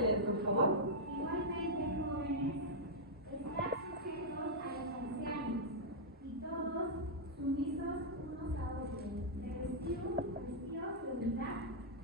puede leer, por favor? Igualmente, jóvenes, están sujetos a los ancianos y todos sumisos unos a otros, revestidos de unidad,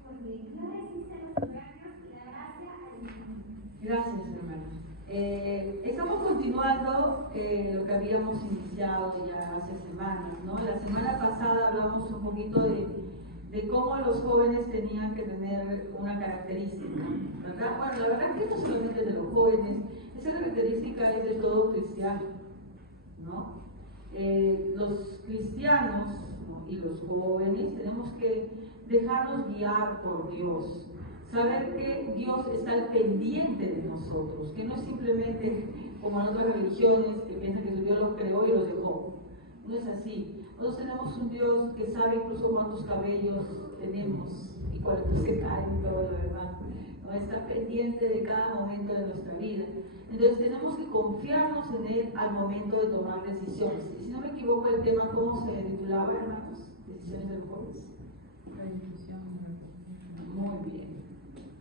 porque no resisten los soberbios y la gracia al Espíritu. Gracias, hermanos. Estamos continuando lo que habíamos iniciado ya hace semanas, ¿no? La semana pasada hablamos un poquito de cómo los jóvenes tenían que tener una característica, ¿verdad? Bueno, la verdad que no solamente de los jóvenes, esa característica es de todo cristiano, ¿no? Los cristianos, ¿no?, y los jóvenes tenemos que dejarnos guiar por Dios, saber que Dios está al pendiente de nosotros, que no es simplemente como en otras religiones que piensan que Dios los creó y los dejó. No es así. Nosotros tenemos un Dios que sabe incluso cuántos cabellos tenemos y cuántos se caen y todo lo demás. ¿No? Está pendiente de cada momento de nuestra vida. Entonces tenemos que confiarnos en Él al momento de tomar decisiones. Y si no me equivoco, el tema, ¿cómo se titulaba, hermanos? Decisiones de los jóvenes. Muy bien.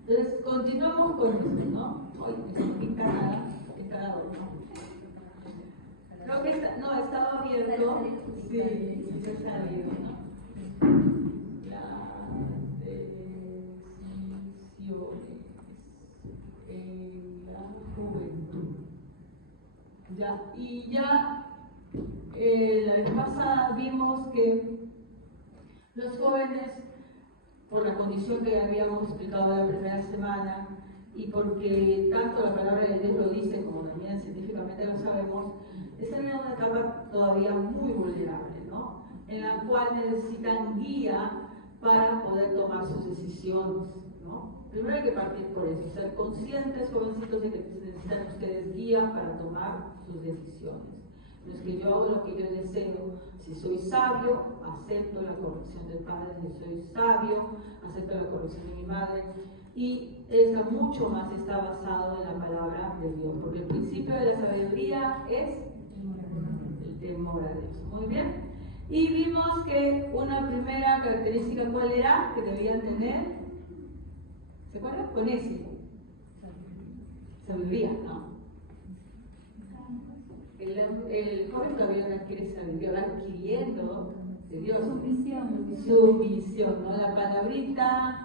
Entonces continuamos con esto, ¿no? Hoy no pinta nada, está nada, ¿no? Creo que estaba abierto. Sí, ya está abierto, ¿no? Las decisiones en la juventud. Ya, y ya la vez pasada vimos que los jóvenes, por la condición que habíamos explicado la primera semana, y porque tanto la palabra de Dios lo dice como también científicamente lo sabemos, están en una etapa todavía muy vulnerable, ¿no? En la cual necesitan guía para poder tomar sus decisiones, ¿no? Primero hay que partir por eso, ser conscientes, jovencitos, de que necesitan ustedes guía para tomar sus decisiones. No es que yo hago lo que yo deseo. Si soy sabio, acepto la corrección del padre. Si soy sabio, acepto la corrección de mi madre. Y eso mucho más está basado en la palabra de Dios, porque el principio de la sabiduría es el temor a Dios. Muy bien. Y vimos que una primera característica, ¿cuál era? Que debían tener, ¿se acuerdan? Con ese. Sabiduría, ¿no? El joven todavía no adquiere sabiduría, va adquiriendo de Dios. Sumisión, ¿no? La palabrita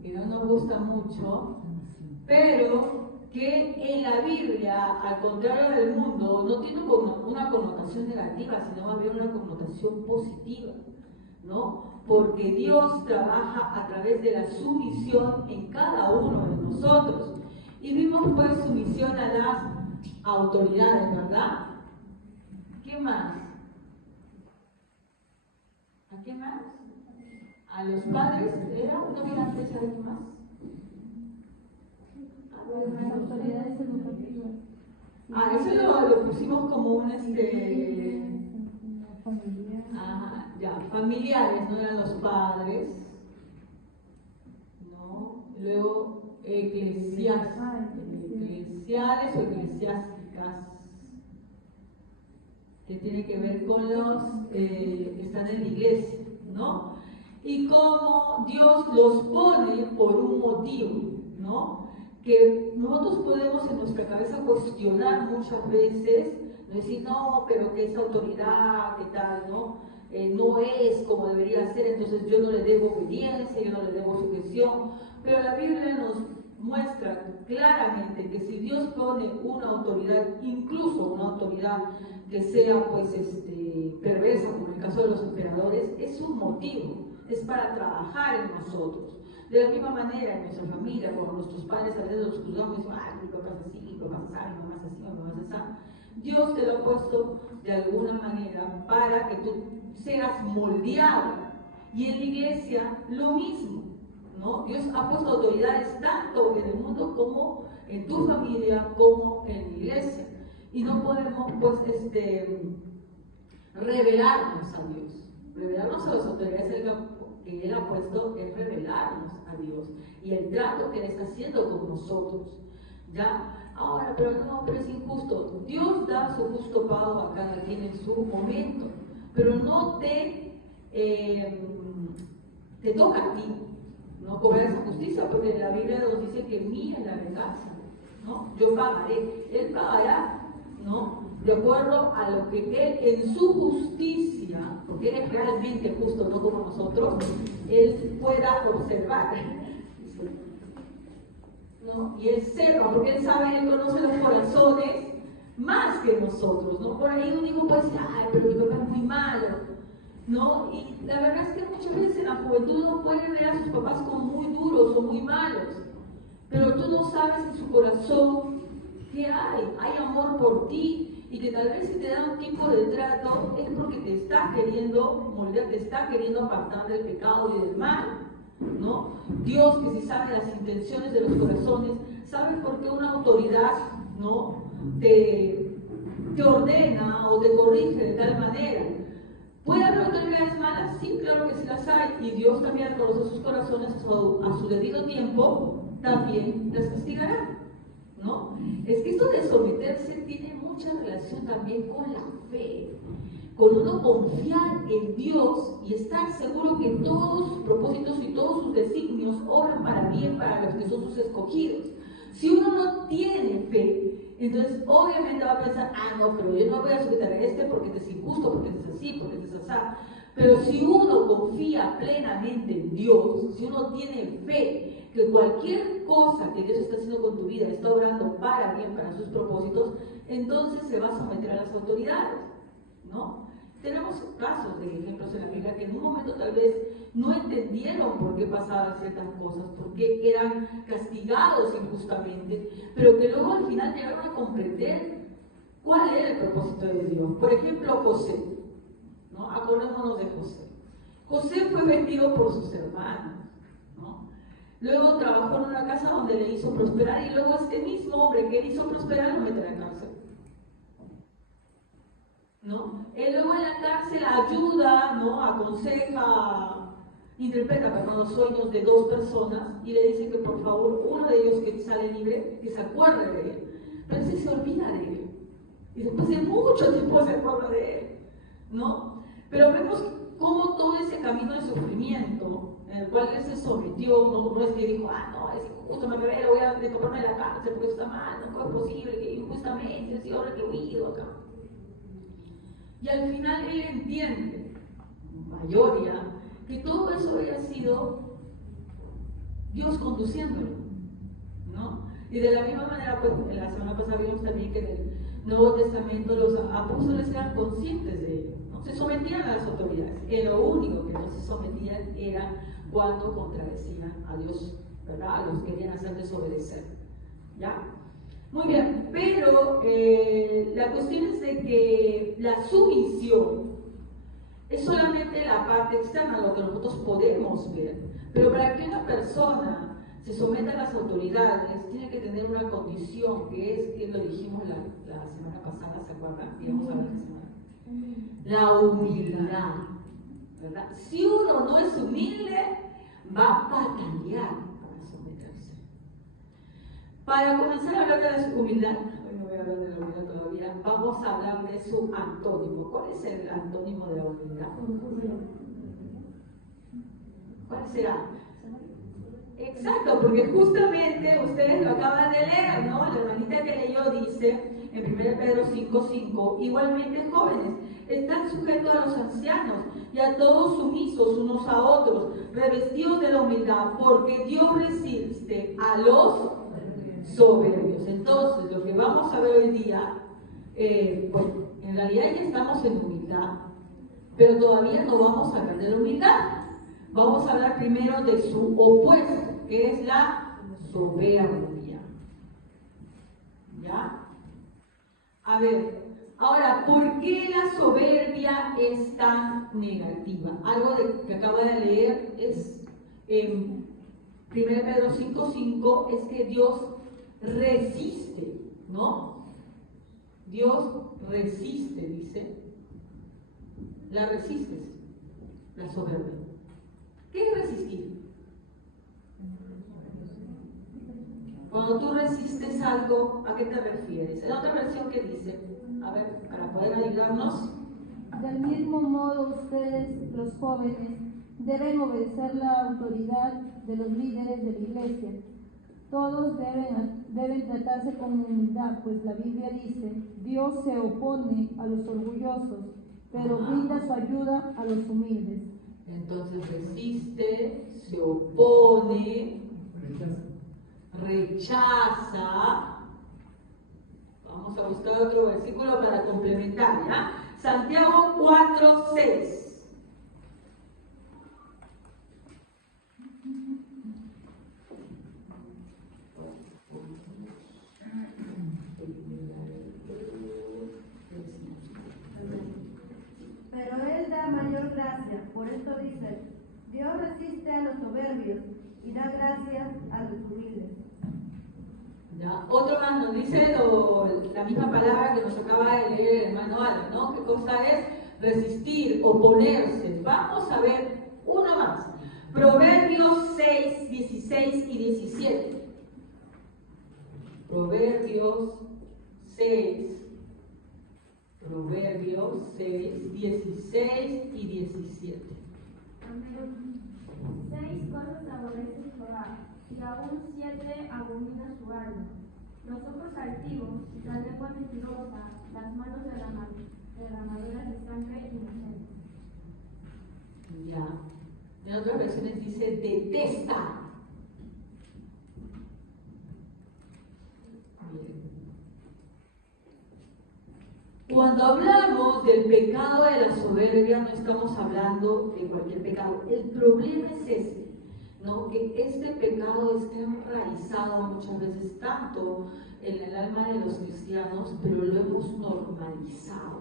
que no nos gusta mucho, pero que en la Biblia, al contrario del mundo, no tiene una connotación negativa, sino más bien una connotación positiva, ¿no? Porque Dios trabaja a través de la sumisión en cada uno de nosotros. Y vimos pues sumisión a las autoridades, ¿verdad? ¿Qué más? ¿A qué más? A los padres, ¿era? ¿No había antes algo más? A las autoridades educativas. Eso lo pusimos como un familiares, no eran los padres, ¿no? Luego eclesiales o eclesiásticas, que tiene que ver con los que están en la iglesia, ¿no? Y cómo Dios los pone por un motivo, ¿no? Que nosotros podemos en nuestra cabeza cuestionar muchas veces, decir, no, pero que esa autoridad, ¿qué tal, no? No es como debería ser, entonces yo no le debo obediencia, yo no le debo sujeción. Pero la Biblia nos muestra claramente que si Dios pone una autoridad, incluso una autoridad que sea pues perversa, como en el caso de los emperadores, es un motivo, es para trabajar en nosotros. De la misma manera en nuestra familia, como nuestros padres a veces los juzgamos y dicen, ay, mi papá es así, mi papá es así, mi mamá es así, mi mamá es así. Dios te lo ha puesto de alguna manera para que tú seas moldeado. Y en la iglesia lo mismo, ¿no? Dios ha puesto autoridades tanto en el mundo como en tu familia, como en la iglesia. Y no podemos, pues, revelarnos a Dios. Revelarnos a las autoridades que Él ha puesto es revelarnos a Dios. Y el trato que Él está haciendo con nosotros. ¿Ya? Ahora, pero es injusto. Dios da su justo pago a cada quien en su momento. Pero no te toca a ti. no cobrar esa justicia, porque la Biblia nos dice que mía es la venganza, ¿no? Yo pagaré, Él pagará, ¿no? De acuerdo a lo que Él en su justicia, porque Él es realmente justo, no como nosotros, Él pueda observar, ¿no? Y Él sepa, porque Él sabe, Él conoce los corazones más que nosotros, ¿no? Por ahí un hijo puede decir, ay, pero mi papá es muy malo, ¿no? Y la verdad es que muchas veces en la juventud uno puede ver a sus papás como muy duros o muy malos, pero tú no sabes en su corazón que hay amor por ti, y que tal vez si te da un tipo de trato es porque te está queriendo moldear, te está queriendo apartar del pecado y del mal, ¿no? Dios, que si sabe las intenciones de los corazones, sabe por qué una autoridad, ¿no? te ordena o te corrige de tal manera. ¿Puede haber autoridades malas? Sí, claro que sí las hay, y Dios también reconoce sus corazones a su debido tiempo, también las castigará, ¿no? Es que esto de someterse tiene mucha relación también con la fe, con uno confiar en Dios y estar seguro que todos sus propósitos y todos sus designios obran para bien para los que son sus escogidos. Si uno no tiene fe, entonces obviamente va a pensar, no, pero yo no voy a someter a porque este es injusto, porque este es así, porque este es así. Pero si uno confía plenamente en Dios, si uno tiene fe que cualquier cosa que Dios está haciendo con tu vida está obrando para bien, para sus propósitos, entonces se va a someter a las autoridades, ¿no? Tenemos casos de ejemplos en la Biblia que en un momento tal vez no entendieron por qué pasaban ciertas cosas, por qué eran castigados injustamente, pero que luego al final llegaron a comprender cuál era el propósito de Dios. Por ejemplo, José, ¿no? Acordémonos de José. José fue vendido por sus hermanos, ¿no? Luego trabajó en una casa donde le hizo prosperar, y luego este mismo hombre que él hizo prosperar lo mete en la cárcel, ¿no? Él luego en la cárcel ayuda, ¿no? Aconseja, interpreta, perdón, los sueños de dos personas y le dice que por favor uno de ellos que sale libre, que se acuerde de él. Pero ese se olvida de él. Y después de mucho tiempo se acuerda de él, ¿no? Pero vemos cómo todo ese camino de sufrimiento en el cual él se sometió, no es que dijo, no, es injusto, me voy a tomarme la cárcel porque está mal, no es posible que injustamente he sido recluido acá. Y al final él entiende, mayoría, que todo eso había sido Dios conduciéndolo, ¿no? Y de la misma manera, pues, en la semana pasada vimos también que en el Nuevo Testamento los apóstoles eran conscientes de ello, ¿no? Se sometían a las autoridades. Y lo único que no se sometían era cuando contradecían a Dios, ¿verdad? Los querían hacer desobedecer, ¿ya? Muy bien, pero la cuestión es de que la sumisión es solamente la parte externa, lo que nosotros podemos ver. Pero para que una persona se someta a las autoridades, tiene que tener una condición, que lo dijimos la semana pasada, ¿se acuerdan? Íbamos a ver la semana. La humildad, ¿verdad? Si uno no es humilde, va a batallar para someterse. Para comenzar a hablar de la humildad, hoy no voy a hablar de la humildad todavía, vamos a hablar de su antónimo. ¿Cuál es el antónimo de la humildad? ¿Cuál será? Exacto, porque justamente ustedes lo acaban de leer, ¿no? La hermanita que leyó dice en 1 Pedro 5:5, igualmente jóvenes, están sujetos a los ancianos y a todos sumisos unos a otros, revestidos de la humildad, porque Dios resiste a los soberbios. Entonces, lo que vamos a ver hoy día, pues en realidad ya estamos en humildad, pero todavía no vamos a hablar de la humildad. Vamos a hablar primero de su opuesto, que es la soberbia. ¿Ya? A ver, ahora, ¿por qué la soberbia es tan negativa? Algo que acabo de leer es en 1 Pedro 5:5, es que Dios resiste, ¿no? Dios resiste, dice. La resistes, la soberbia. ¿Qué es resistir? Cuando tú resistes algo, ¿a qué te refieres? En otra versión, ¿qué dice? A ver, para poder ayudarnos. Del mismo modo, ustedes, los jóvenes, deben obedecer la autoridad de los líderes de la iglesia. Todos deben tratarse con humildad, pues la Biblia dice, Dios se opone a los orgullosos, pero brinda su ayuda a los humildes. Entonces resiste, se opone, rechaza. Vamos a buscar otro versículo para complementar, ¿ya? Santiago 4:6. Pero Él da mayor gracia, por esto dice, Dios resiste a los soberbios y da gracias a los humildes. ¿Ya? Otro más nos dice la misma palabra que nos acaba de leer el hermano Alan, ¿no? ¿Qué cosa es? Resistir, oponerse. Vamos a ver uno más. Proverbios 6, 16 y 17. Proverbios 6, 16 y 17. Amén. 6 cosas aborrece Jehová, y aún 7 abomina su alma: los ojos altivos, la lengua mentirosa, las manos derramadoras de sangre inocente. Ya. En otras versiones dice detesta. Cuando hablamos del pecado de la soberbia, no estamos hablando de cualquier pecado. El problema es ese, ¿no? Que este pecado está enraizado muchas veces tanto en el alma de los cristianos, pero lo hemos normalizado,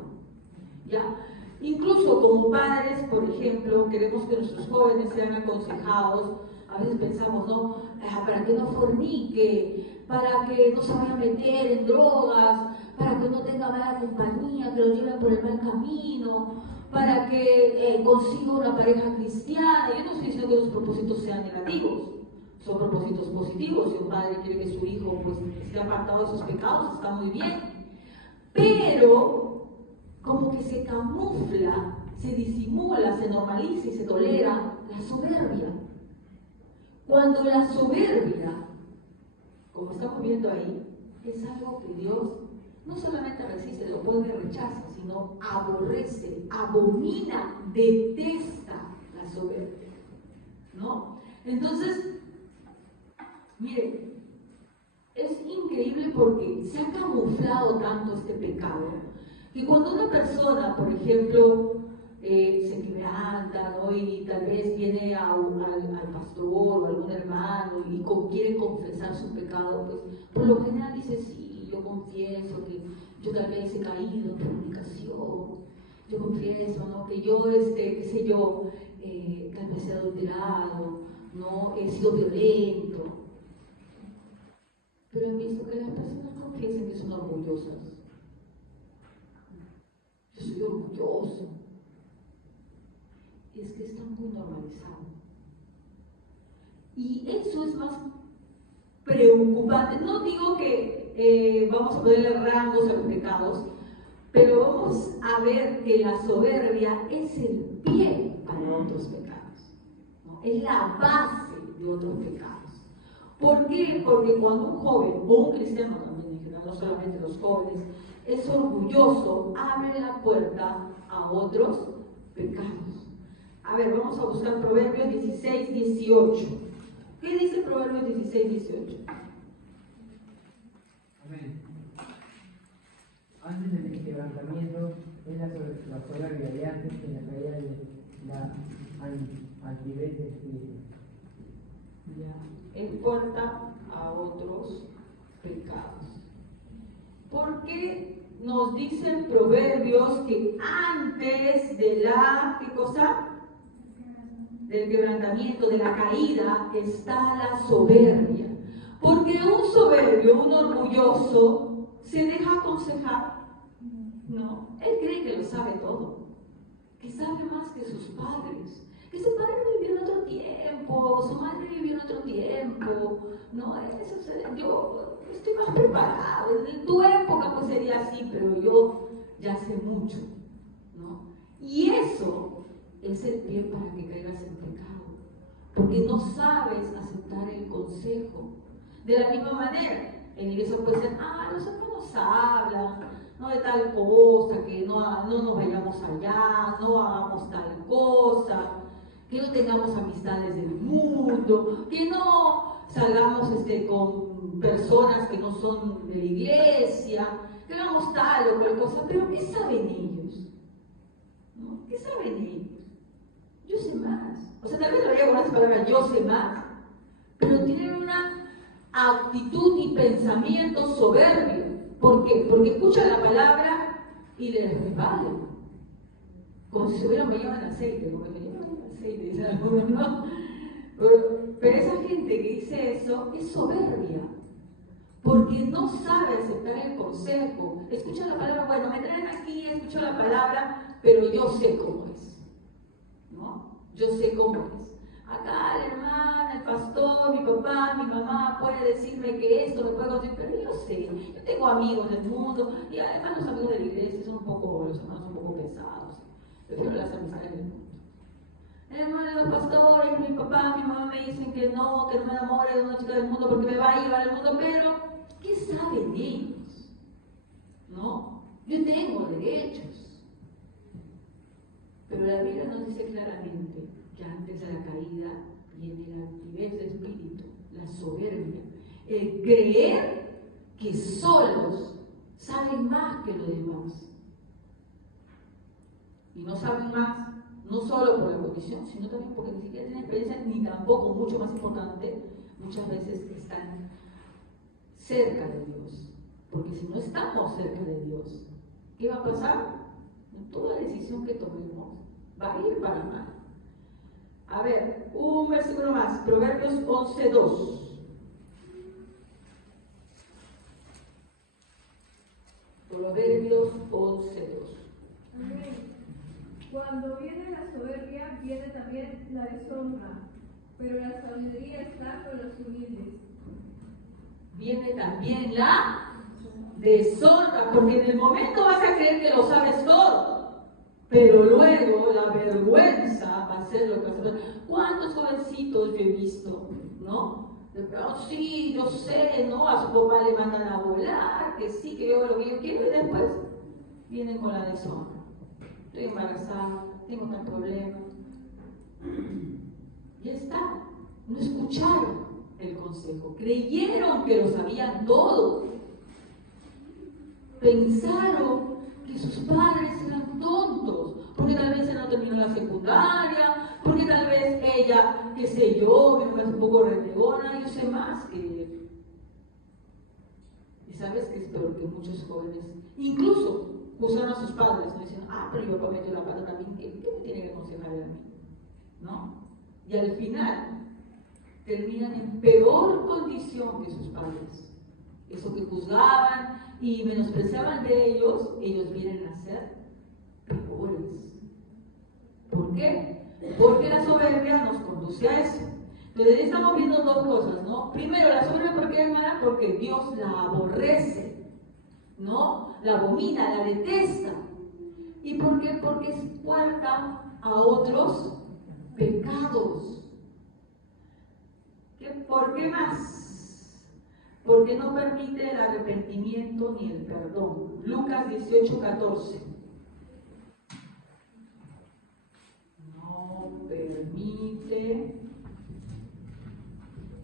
¿ya? Incluso como padres, por ejemplo, queremos que nuestros jóvenes sean aconsejados. A veces pensamos, ¿no? Para que no fornique, para que no se vaya a meter en drogas, para que no tenga mala compañía, que lo lleven por el mal camino, para que consiga una pareja cristiana. Yo no estoy diciendo que los propósitos sean negativos, son propósitos positivos. Si un padre quiere que su hijo pues, esté apartado de sus pecados, está muy bien. Pero como que se camufla, se disimula, se normaliza y se tolera la soberbia. Cuando la soberbia, como estamos viendo ahí, es algo que Dios no solamente resiste, lo pone en rechazo, sino aborrece, abomina, detesta la soberbia, ¿no? Entonces, miren, es increíble porque se ha camuflado tanto este pecado, que cuando una persona, por ejemplo, se quebranta, ¿no? Y tal vez viene al pastor o algún hermano y quiere confesar su pecado, pues por lo general dice, sí, yo confieso que yo tal vez he caído en fornicación, yo confieso, ¿no? Que yo, qué sé yo, tal vez he adulterado, ¿no? He sido violento. Pero he visto que las personas confiesan que son orgullosas. Yo soy orgulloso. Es que está muy normalizado. Y eso es más preocupante. No digo que vamos a ponerle rangos a los pecados, pero vamos a ver que la soberbia es el pie para otros pecados, ¿no? Es la base de otros pecados. ¿Por qué? Porque cuando un joven, o un cristiano también en general, no solamente los jóvenes, es orgulloso, abre la puerta a otros pecados. A ver, vamos a buscar Proverbios 16, 18. ¿Qué dice Proverbios 16, 18? Amén. Antes del quebrantamiento es la soberbia de antes que la caída de la altivez de espíritu. Ya. Es puerta a otros pecados. ¿Por qué nos dicen Proverbios que antes de la, ¿qué cosa? Del quebrantamiento, de la caída, está la soberbia? Porque un soberbio, un orgulloso, se deja aconsejar. No, él cree que lo sabe todo, que sabe más que sus padres, que su padre vivió en otro tiempo, su madre vivió en otro tiempo. No, yo estoy más preparado. En tu época pues sería así, pero yo ya sé mucho, ¿no? Y eso es el pie para que caigas en pecado. porque no sabes aceptar el consejo. De la misma manera, en la iglesia puede ser, los hermanos hablan, no de tal cosa, que no nos vayamos allá, no hagamos tal cosa, que no tengamos amistades del mundo, que no salgamos con personas que no son de la iglesia, que hagamos tal o cual cosa, pero ¿qué saben ellos? ¿No? ¿Qué saben ellos? Yo sé más. O sea, tal vez lo diga con las palabras, yo sé más, pero tienen una actitud y pensamiento soberbio. ¿Por qué? Porque escuchan la palabra y les resbala. Como si se hubieran bañado en aceite, como que me llevan en aceite, dicen algunos, ¿no? Pero esa gente que dice eso es soberbia, porque no sabe aceptar el consejo. Escucha la palabra, bueno, me traen aquí, escucho la palabra, pero yo sé cómo es, ¿no? Yo sé cómo es. Acá la hermana, el pastor, mi papá, mi mamá puede decirme que esto me puede conseguir, pero yo sé, yo tengo amigos del mundo, y además los amigos de la iglesia son los hermanos son un poco pesados. Prefiero las amistades del mundo. El hermano de los pastores, mi papá, mi mamá me dicen que no me enamore de una chica del mundo porque me va a llevar al mundo, pero ¿qué saben ellos? ¿No? Yo tengo derechos. Pero la Biblia nos dice claramente que antes de la caída viene la altivez de espíritu, la soberbia, el creer que solos saben más que los demás. Y no saben más, no solo por la condición, sino también porque ni siquiera tienen experiencia, ni tampoco, mucho más importante, muchas veces están cerca de Dios. Porque si no estamos cerca de Dios, ¿qué va a pasar? Toda decisión que tomemos va a ir para mal. A ver, un versículo más, Proverbios 11:2. Proverbios 11:2. Amén. Cuando viene la soberbia, viene también la deshonra, pero la sabiduría está con los humildes. Viene también la deshonra, porque en el momento vas a creer que lo sabes todo, pero luego la vergüenza va a ser lo que vas a hacer. ¿Cuántos jovencitos yo he visto, no? Sí, yo sé, ¿no? A su papá le mandan a volar, que sí, que yo lo que yo quiero, y después vienen con la deshonra. Estoy embarazada, tengo tal problema. Ya está, no escucharon el consejo, creyeron que lo sabían todo, pensaron que sus padres eran tontos, porque tal vez él no terminó la secundaria, porque tal vez ella, qué sé yo, me parece un poco renegona, yo sé más que él. Y sabes que es peor que muchos jóvenes, incluso usaron a sus padres, ¿no? Dicen, pero mi papá metió la pata también, ¿qué me tiene que aconsejar a mí? ¿No? Y al final terminan en peor condición que sus padres. Eso que juzgaban y menospreciaban de ellos vienen a ser peores. ¿Por qué? Porque la soberbia nos conduce a eso. Entonces estamos viendo dos cosas, ¿no? Primero, la soberbia, ¿por qué, hermana? Porque Dios la aborrece, ¿no? La abomina, la detesta. ¿Y por qué? Porque es puerta a otros pecados. ¿Por qué más? Porque no permite el arrepentimiento ni el perdón. Lucas 18:14. No permite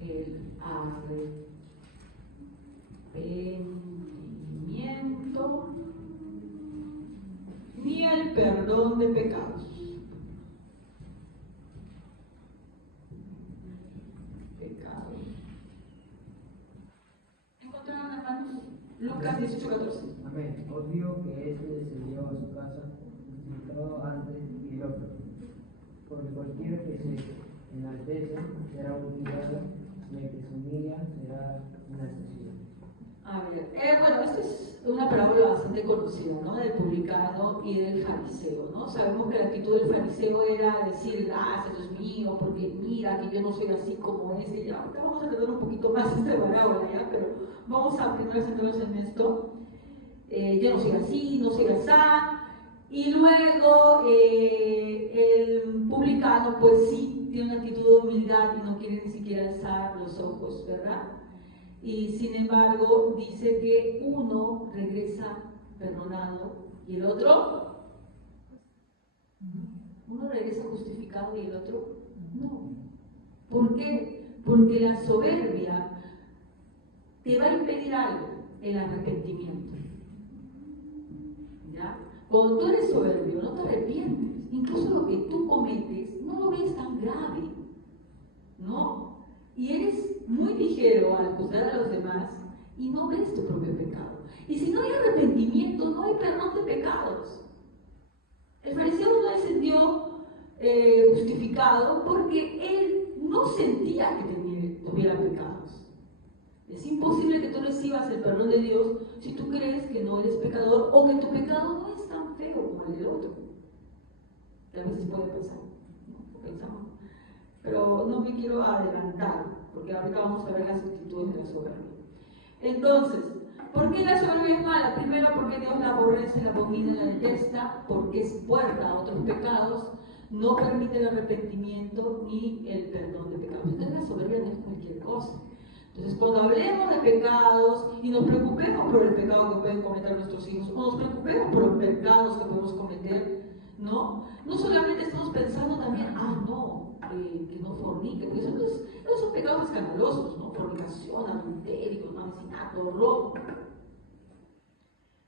el arrepentimiento ni el perdón de pecados. ¿Encontraron, hermanos? Lucas 18:14. Amén. Os digo que este descendió a su casa justificado antes que el otro. Porque cualquiera que se enaltece será humillado, y el que se humilla será enaltecido. A ver, bueno, esta es una parábola bastante conocida, ¿no? Del publicano y del fariseo, ¿no? Sabemos que la actitud del fariseo era decir, gracias, Dios mío, porque mira que yo no soy así como ese. Ya, ahorita vamos a tratar un poquito más esta parábola, ¿ya? Pero vamos a primero centrarnos en esto. Yo no soy así, no soy asá. Y luego el publicano, pues sí, tiene una actitud de humildad y no quiere ni siquiera alzar los ojos, ¿verdad? Y sin embargo, dice que uno regresa perdonado y el otro, uno regresa justificado y el otro no. ¿Por qué? Porque la soberbia te va a impedir algo, el arrepentimiento. ¿Ya? Cuando tú eres soberbio, no te arrepientes. Incluso lo que tú cometes, no lo ves tan grave, ¿no? Y eres muy ligero al juzgar a los demás y no ves tu propio pecado. Y si no hay arrepentimiento, no hay perdón de pecados. El fariseo no se sintió justificado porque él no sentía que tuviera pecados. Es imposible que tú recibas el perdón de Dios si tú crees que no eres pecador o que tu pecado no es tan feo como el del otro. Que a veces puede pasar, ¿no? Pensamos. Pero no me quiero adelantar, porque ahorita vamos a ver las actitudes de la soberbia. Entonces, ¿por qué la soberbia es mala? Primero, porque Dios la aborrece, la abomina, la detesta, porque es puerta a otros pecados, no permite el arrepentimiento ni el perdón de pecados. Entonces, la soberbia no es cualquier cosa. Entonces, cuando hablemos de pecados y nos preocupemos por el pecado que pueden cometer nuestros hijos, o nos preocupemos por los pecados que podemos cometer, ¿no? No solamente estamos pensando también, que no fornique, porque esos son pecados escandalosos, ¿no? Fornicación, adulterio, asesinato, robo.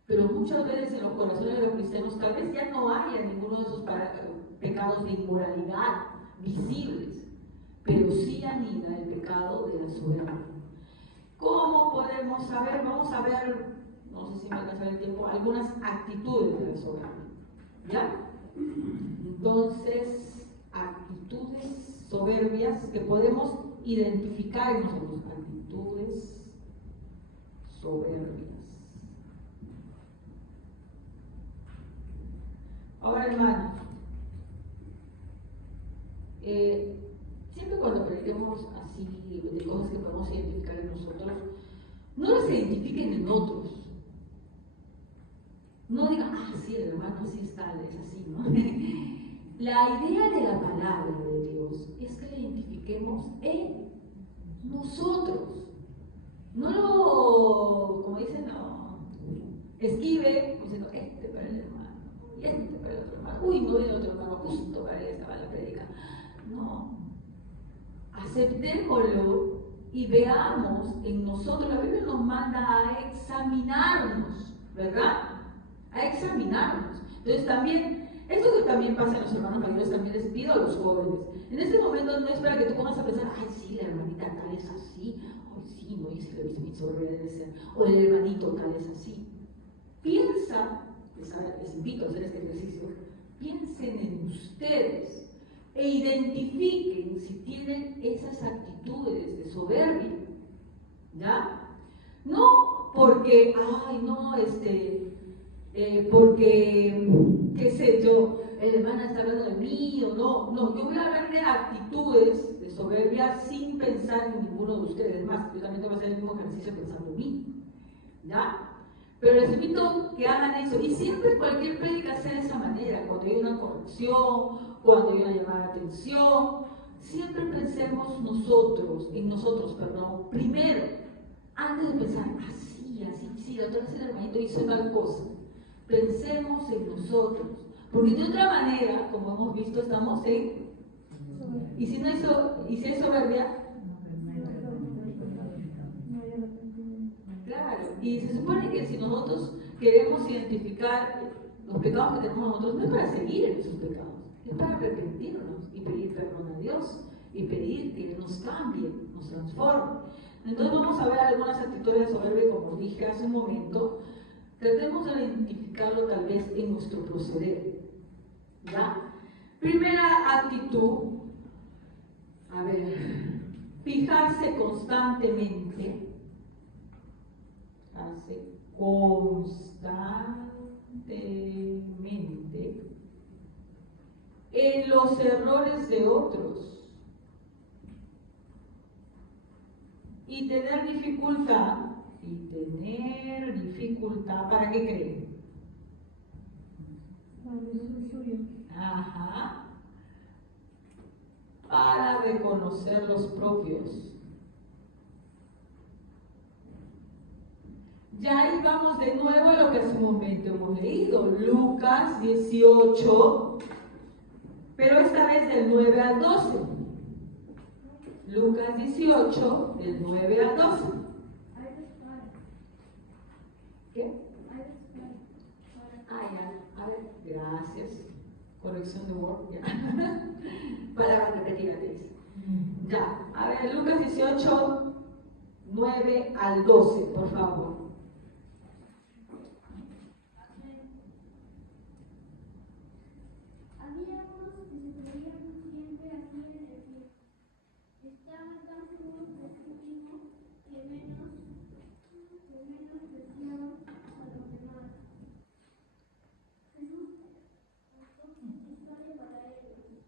Pero muchas veces en los corazones de los cristianos tal vez ya no haya ninguno de esos pecados de inmoralidad visibles, pero sí anida el pecado de la soberbia. ¿Cómo podemos saber? Vamos a ver, no sé si me alcanza el tiempo, algunas actitudes de la soberbia. ¿Ya? Entonces, actitudes soberbias que podemos identificar en nosotros. Actitudes soberbias. Ahora, hermanos, siempre cuando prediquemos así de cosas que podemos identificar en nosotros, no las identifiquen en otros. No digan, sí, el hermano sí está, es así, ¿no? La idea de la palabra de Dios es que la identifiquemos en nosotros. No lo, como dicen, no, esquive, diciendo, para el hermano, y para el otro hermano. Uy, no viene otro hermano, justo para él estaba la prédica. No. Aceptémoslo y veamos en nosotros. La Biblia nos manda a examinarnos, ¿verdad? A examinarnos. Entonces también, esto que también pasa en los hermanos mayores, también les pido a los jóvenes. En este momento no es para que tú pongas a pensar, sí, la hermanita tal es así, sí, no, y si lo he visto, mi sobrina debe ser, o el hermanito tal es así. Piensa, les invito a hacer este ejercicio, piensen en ustedes e identifiquen si tienen esas actitudes de soberbia, ¿ya? No porque, porque, qué sé yo, el hermano está hablando de mí o no, yo voy a hablar de actitudes de soberbia sin pensar en ninguno de ustedes más. Yo también tengo que hacer el mismo ejercicio pensando en mí, ¿ya? Pero les invito que hagan eso, y siempre cualquier prédica sea de esa manera, cuando hay una corrección, cuando hay una llamada de atención, siempre pensemos en nosotros, primero, antes de pensar, sí, la otra vez el hermanito hizo tal cosa. Pensemos en nosotros, porque de otra manera, como hemos visto, estamos en... Y si hay soberbia, claro, y se supone que si nosotros queremos identificar los pecados que tenemos nosotros, no es para seguir en esos pecados, es para arrepentirnos y pedir perdón a Dios y pedir que nos cambie, nos transforme. Entonces vamos a ver algunas actitudes de soberbia, como dije hace un momento. Tratemos de identificarlo tal vez en nuestro proceder, ¿ya? Primera actitud, fijarse constantemente, en los errores de otros y tener dificultad, ¿para qué creen? para reconocer los propios. Ya ahí vamos de nuevo a lo que hace un momento hemos leído, Lucas 18, pero esta vez del 9 al 12. Lucas 18, del 9 al 12. ¿Qué? Ah, ya, a ver, gracias. Corrección de Word, ya. Para repetir, dice. Ya, a ver, Lucas 18, 9 al 12, por favor. Había unos que se creían siempre así de decir, estaban tan seguros de sí mismos que menos despreciaban a los demás. Jesús contó una historia para ellos.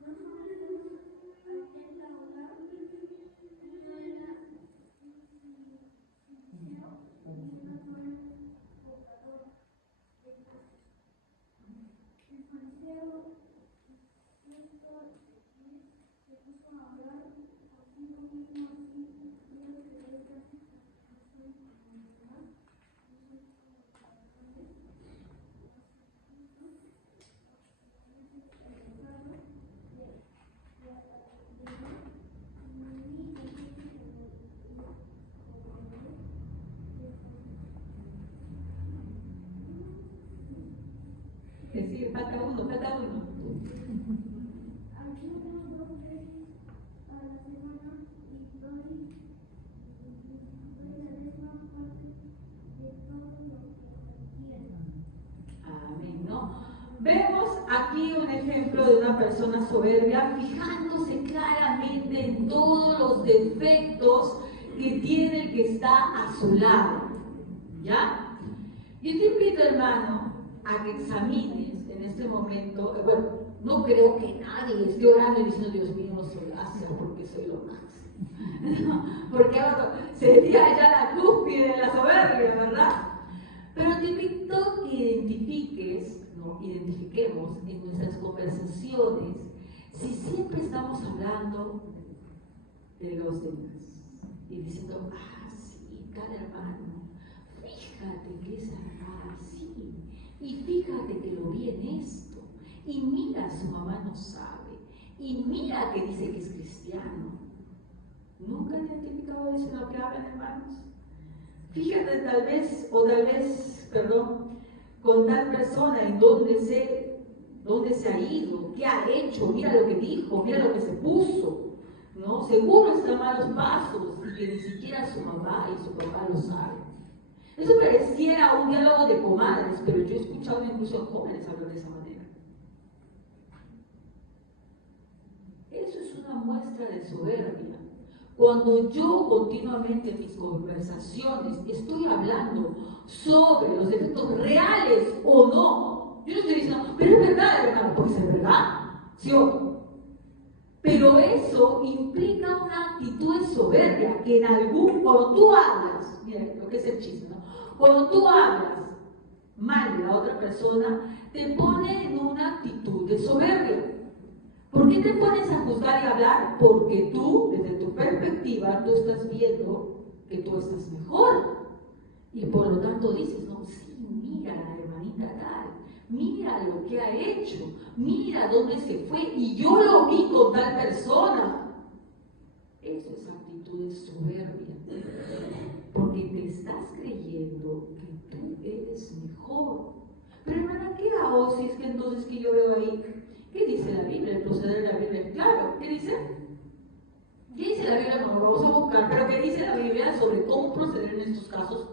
No sabemos a quién la orar, no era Decir, falta uno. ayuno 2 veces a la semana y doy la décima parte de todo lo que requieren. Amén, ¿no? Vemos aquí un ejemplo de una persona soberbia fijándose claramente en todos los defectos que tiene el que está a su lado. ¿Ya? Yo te invito, hermano, a que examines en este momento, bueno, no creo que nadie esté orando y diciendo, Dios mío, no soy gracias porque soy lo máximo. Porque sería ya la cúspide de la soberbia, ¿verdad? Pero te invito a que identifiquemos en nuestras conversaciones si siempre estamos hablando de los demás y diciendo, sí, tal hermano, fíjate que es así, y fíjate que lo vi en esto, y mira, su mamá no sabe, y mira que dice que es cristiano. ¿Nunca han identificado eso en lo que hablan, hermanos? Fíjate con tal persona en dónde se ha ido, qué ha hecho, mira lo que dijo, mira lo que se puso, ¿no? Seguro está en malos pasos y que ni siquiera su mamá y su papá lo saben. Eso pareciera un diálogo de comadres, pero yo he escuchado incluso jóvenes hablar de esa manera. Eso es una muestra de soberbia. Cuando yo continuamente en mis conversaciones estoy hablando sobre los defectos reales o no, yo no estoy diciendo, pero es verdad, hermano, puede ser verdad, ¿sí o no? Pero eso implica una actitud de soberbia que cuando tú hablas, mira lo que es el chisme, ¿no? Cuando tú hablas mal de la otra persona, te pone en una actitud de soberbia. ¿Por qué te pones a juzgar y hablar? Porque tú, desde tu perspectiva, tú estás viendo que tú estás mejor. Y por lo tanto dices, no, sí, mira la hermanita tal, mira lo que ha hecho, mira dónde se fue, y yo lo vi con tal persona. Eso es actitud de soberbia. Porque te estás creyendo que tú eres mejor. Pero hermana, ¿qué hago si es que entonces que yo veo ahí? ¿Qué dice la Biblia? El proceder de la Biblia. Claro, ¿qué dice? ¿Qué dice la Biblia? No lo vamos a buscar, pero ¿qué dice la Biblia sobre cómo proceder en estos casos?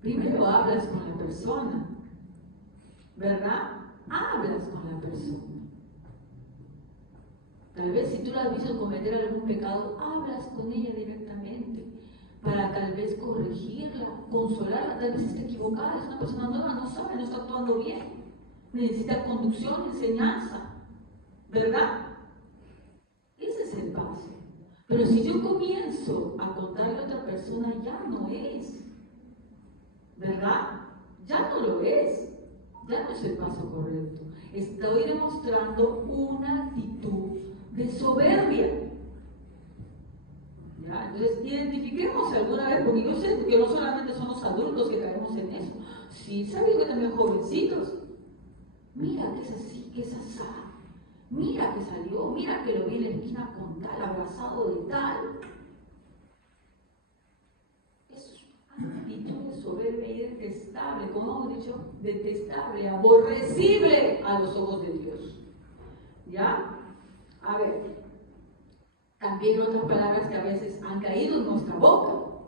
Primero hablas con la persona, ¿verdad? Hablas con la persona. Tal vez si tú la has visto cometer algún pecado, hablas con ella directamente para tal vez corregirla, consolarla. Tal vez esté equivocada, es una persona nueva, no sabe, no está actuando bien. Necesita conducción, enseñanza, ¿verdad? Ese es el paso. Pero si yo comienzo a contarle a otra persona, ya no es, ¿verdad? Ya no lo es. ya no es el paso correcto. Estoy demostrando una actitud de soberbia. ¿Ya? Entonces, identifiquemos alguna vez, porque yo sé que no solamente son los adultos que caemos en eso. Sí, saben que también jovencitos. Mira que es así, que es asá. Mira que salió, mira que lo vi en la esquina con tal, abrazado de tal. Es una actitud de soberbia y detestable, como hemos dicho, detestable, aborrecible a los ojos de Dios. ¿Ya? A ver, también otras palabras que a veces han caído en nuestra boca.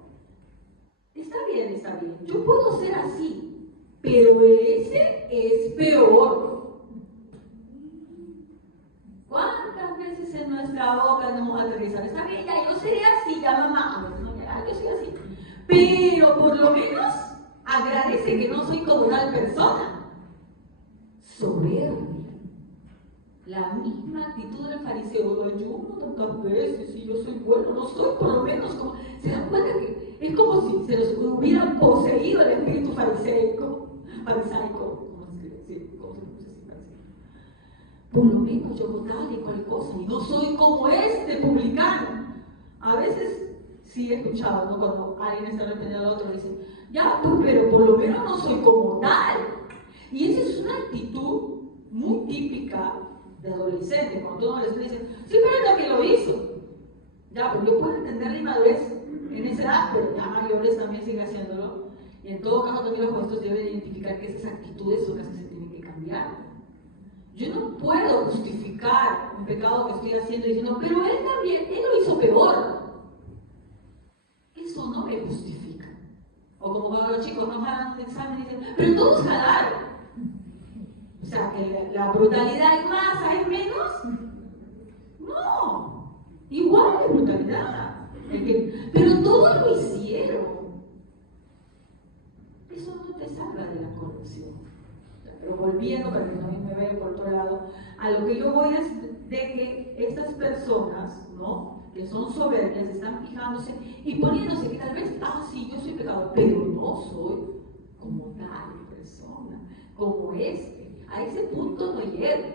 Está bien, está bien. Yo puedo ser así, pero ese es peor. ¿Cuántas veces en nuestra boca no hemos aterrizado? Está bien, ya yo seré así, ya mamá. No, ya, yo soy así. Pero por lo menos agradece que no soy como tal persona. Soberbia. La misma actitud del fariseo. Ayuno tantas veces y yo soy bueno, no soy por lo menos como. ¿Se dan cuenta que es como si se los hubieran poseído el espíritu farisaico? Por lo menos yo hago tal y cual cosa y no soy como este publicano. A veces sí he escuchado, ¿no? Cuando alguien está reprendiendo al otro, dice, ya, pues, pero por lo menos no soy como tal. Y esa es una actitud muy típica de adolescente. Cuando tú adolescente dices, sí, pero él también lo hizo. Ya, pues yo puedo entender la inmadurez en esa edad, pero ya mayores también siguen haciéndolo. Y en todo caso también los maestros deben identificar que esas actitudes son las que se tienen que cambiar. Yo no puedo justificar un pecado que estoy haciendo diciendo, pero él también, él lo hizo peor. Eso no me justifica. O como cuando los chicos no jalan un examen y dicen, pero todos jalaron. O sea, que la brutalidad hay más, hay menos. No, igual de brutalidad. Pero todos lo hicieron. Eso no te salva de la corrupción. Pero volviendo, para que también me vaya por otro lado, a lo que yo voy es de que estas personas, ¿no?, que son soberbias, están fijándose y poniéndose que tal vez, sí, yo soy pecador, pero no soy como tal persona, como este. A ese punto no llego.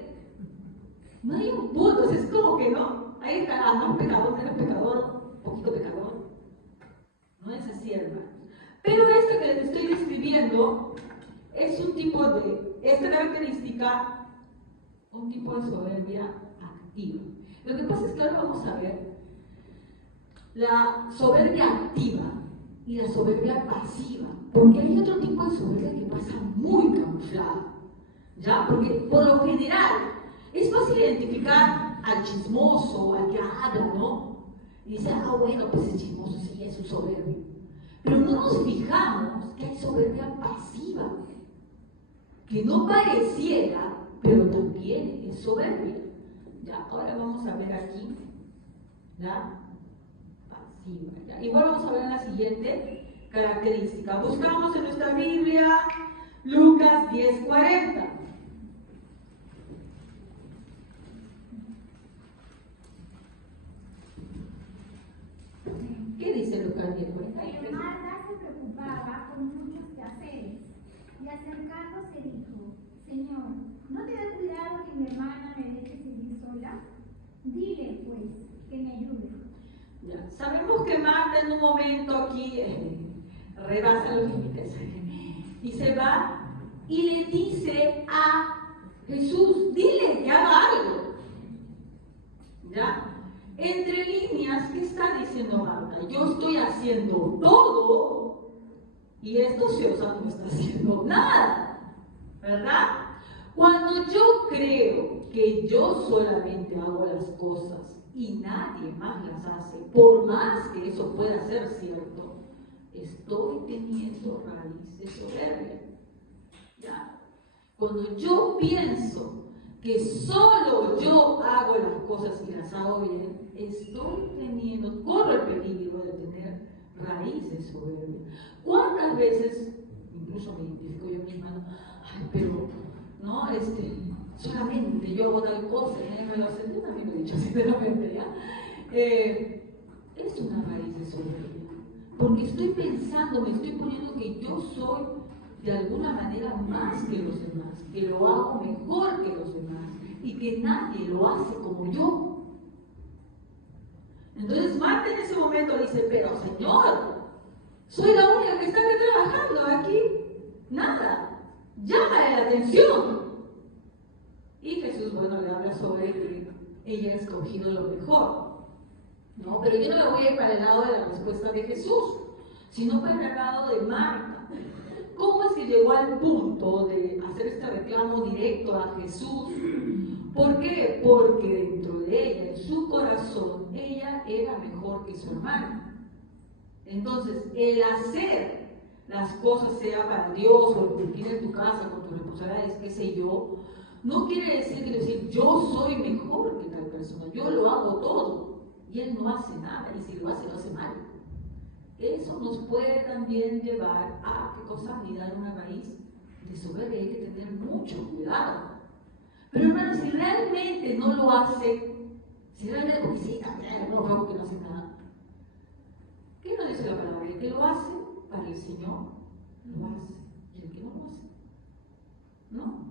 No hay un punto, es como que no, hay más pecador, menos pecador, poquito pecador. No es así, hermanos. Pero esto que les estoy describiendo es un tipo de, esta característica, un tipo de soberbia activa. Lo que pasa es que ahora vamos a ver la soberbia activa y la soberbia pasiva, porque hay otro tipo de soberbia que pasa muy camuflada, ¿ya? Porque por lo general es fácil identificar al chismoso, al que habla, ¿no? Y dice, bueno, pues el chismoso sí es un soberbio. Pero no nos fijamos que hay soberbia pasiva, que no pareciera, pero también es soberbia. Ya, ahora vamos a ver aquí la pasiva. ¿Ya? Igual vamos a ver en la siguiente característica. Buscamos en nuestra Biblia Lucas 10:40. ¿Qué dice Lucas 10:40? Pero Marta se preocupaba con muchos quehaceres y acercándose dijo, Señor, ¿no te da cuidado que mi hermana me deje seguir sola? Dile, pues, que me ayude. Ya. Sabemos que Marta en un momento aquí rebasa los límites y se va y le dice a Jesús, dile que haga algo. ¿Ya? Entre líneas, ¿qué está diciendo Marta? Yo estoy haciendo todo y esto Ciosa no está haciendo nada, ¿verdad? Cuando yo creo que yo solamente hago las cosas y nadie más las hace, por más que eso pueda ser cierto, estoy teniendo raíz de soberbia. ¿Ya? Cuando yo pienso que solo yo hago las cosas y las hago bien, corro el peligro de tener raíz de soberbia. ¿Cuántas veces, incluso me identifico yo misma, pero no, solamente yo hago tal cosa, me lo sé, yo también lo he dicho sinceramente, ¿ya? Es una raíz de soberbia, porque estoy pensando, me estoy poniendo que yo soy de alguna manera más que los demás, que lo hago mejor que los demás y que nadie lo hace como yo. Entonces Marta en ese momento dice, pero Señor, soy la única que está aquí trabajando aquí, nada, llámale la atención. Y Jesús, bueno, le habla sobre que ella ha escogido lo mejor, ¿no? Pero yo no me voy a ir para el lado de la respuesta de Jesús, sino para el lado de Marta. ¿Cómo es que llegó al punto de hacer este reclamo directo a Jesús? ¿Por qué? Porque dentro de ella, en su corazón, ella era mejor que su hermana. Entonces, el hacer las cosas sea para Dios, o el cumplir en tu casa con tus responsabilidades, qué sé yo, no quiere decir yo soy mejor que tal persona, yo lo hago todo, y él no hace nada, y si lo hace mal. Eso nos puede también llevar a ¿qué cosa? Mirar una raíz de soberbia. Hay que tener mucho cuidado. Pero hermanos, si realmente no lo hace, si realmente, porque sí, también no veo que no hace nada. ¿Qué nos dice la palabra? El que lo hace para el Señor, lo hace. Y el que no lo hace, no.